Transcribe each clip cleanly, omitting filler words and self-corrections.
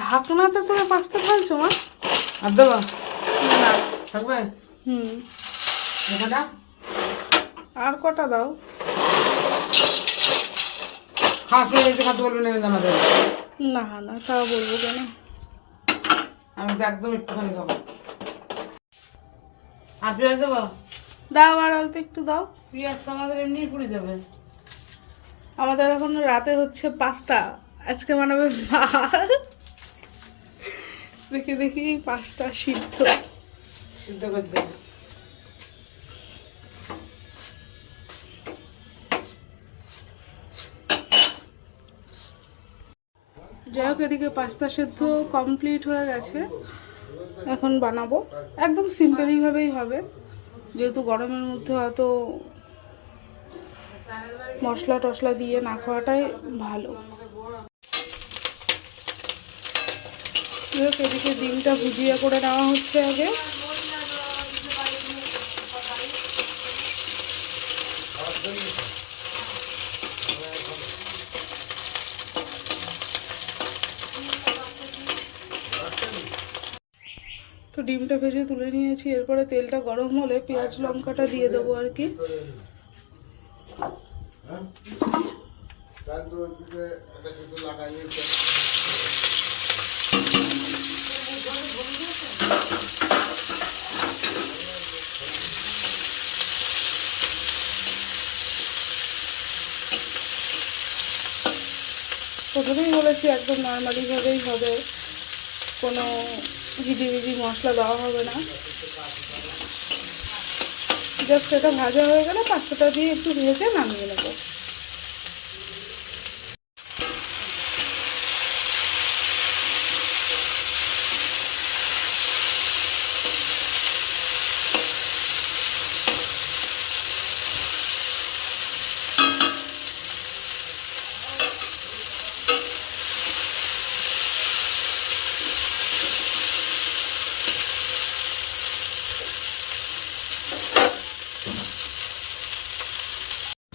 ঢাকনাতে করে পাস্তা ঢালছো মা? আর দেবো না। থাকবে কটা আর কটা দাও। খাওয়া খেয়ে একটু খাতে বলবেন আমাদের। না না, তাও বলবো কেন। আমি তো একদম একটুখানি খাবো। আর পেঁয়াজ দেবো? দাও, আর অল্প একটু দাও। পেঁয়াজ তো আমাদের এমনি পুড়ে যাবে। আমাদের এখন রাতে হচ্ছে পাস্তা, আজকে বানাবে মা। দেখি দেখি পাস্তা সিদ্ধ সিদ্ধ করে দেবো। যাই হোক, এদিকে পাস্তা সেদ্ধ কমপ্লিট হয়ে গেছে। এখন বানাবো একদম সিম্পলইভাবেই হবে, যেহেতু গরমের মধ্যে অত মশলা টশলা দিয়ে না খাওয়াটাই ভালো। যাই হোক, এদিকে ডিমটা ভুজিয়া করে নেওয়া হচ্ছে আগে। তো ডিমটা ভেজে তুলে নিয়েছি, এরপরে তেলটা গরম হলে পেঁয়াজ লঙ্কাটা দিয়ে দেবো আর কি। প্রথমেই বলেছি একদম নর্মালিভাবেই হবে, কোনো হিজিবিজি মশলা দেওয়া হবে না। জাস্ট এটা ভাজা হয়ে গেলে পাস্তাটা দিয়ে একটু ভেজে নামিয়ে নেবো।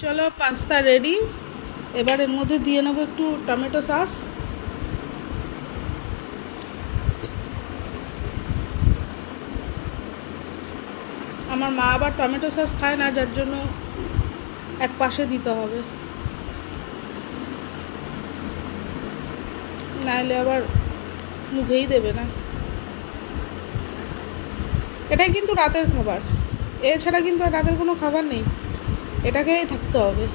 চলো, পাস্তা রেডি। এবার এর মধ্যে দিয়ে নেবো একটু টমেটো সস। আমার মা আবার টমেটো সস খায় না, যার জন্য এক পাশে দিতে হবে, নাহলে আবার মুখেই দেবে না। এটাই কিন্তু রাতের খাবার, এছাড়া কিন্তু আর রাতের কোনো খাবার নেই, এটাকেই থাকতে হবে।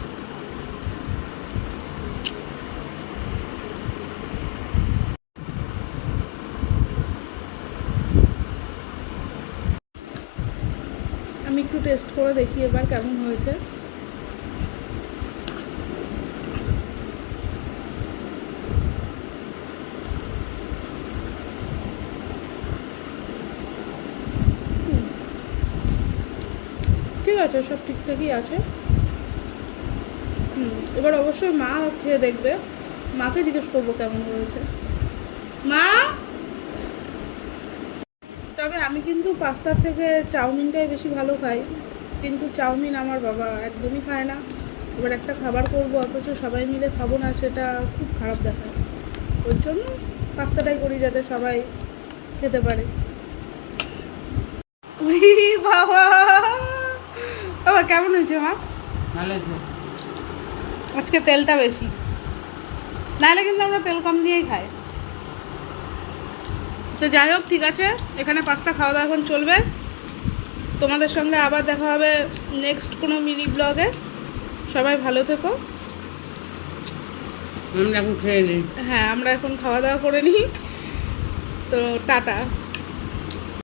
আমি একটু টেস্ট করে দেখি এবার কেমন হয়েছে। ঠিক আছে, সব ঠিকঠাকই আছে। এবার অবশ্যই মা খেয়ে দেখবে, মাকে জিজ্ঞেস করবো কেমন হয়েছে। মা, তবে আমি কিন্তু পাস্তার থেকে চাউমিনটাই বেশি ভালো খাই, কিন্তু চাউমিন আমার বাবা একদমই খায় না। এবার একটা খাবার করবো অথচ সবাই মিলে খাবো না, সেটা খুব খারাপ দেখায়। ওই জন্য পাস্তাটাই করি যাতে সবাই খেতে পারে। বাবা বাবা, কেমন হয়েছে মা? ভালো আছে। আজকে তেলটা বেশি, নাহলে কিন্তু আমরা তেল কম দিয়েই খাই। তো যাই হোক, ঠিক আছে, এখানে পাস্তা খাওয়া দাওয়া এখন চলবে। তোমাদের সঙ্গে আবার দেখা হবে নেক্সট কোনো মিনি ব্লগে। সবাই ভালো থেকো। আমরা এখন খেয়ে নিই। হ্যাঁ, আমরা এখন খাওয়া দাওয়া করে নিই। তো টাটা।